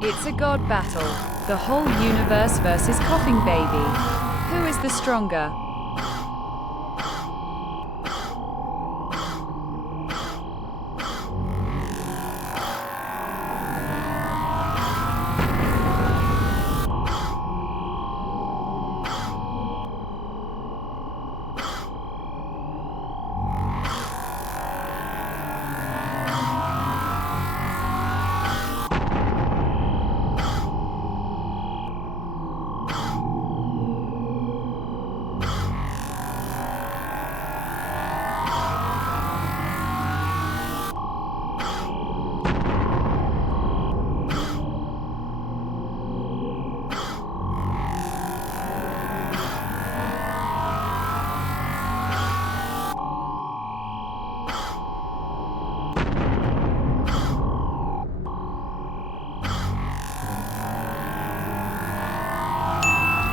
It's a god battle. The whole universe versus Coughing Baby. Who is the stronger?